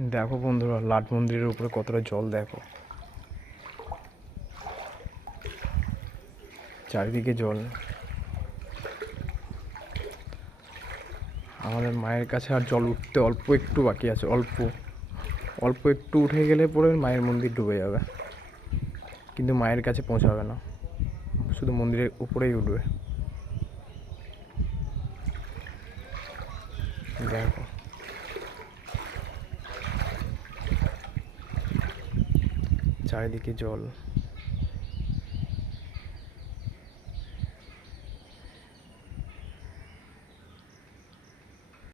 দেখো বন্ধুরা, লাট মন্দিরের উপরে কতটা জল দেখো, চারিদিকে জল। আমাদের মায়ের কাছে আর জল উঠতে অল্প একটু বাকি আছে, অল্প অল্প একটু উঠে গেলে পরে মায়ের মন্দির ডুবে যাবে, কিন্তু মায়ের কাছে পৌঁছাবে না, শুধু মন্দিরের উপরেই উঠবে। দেখো চারিদিকে জল।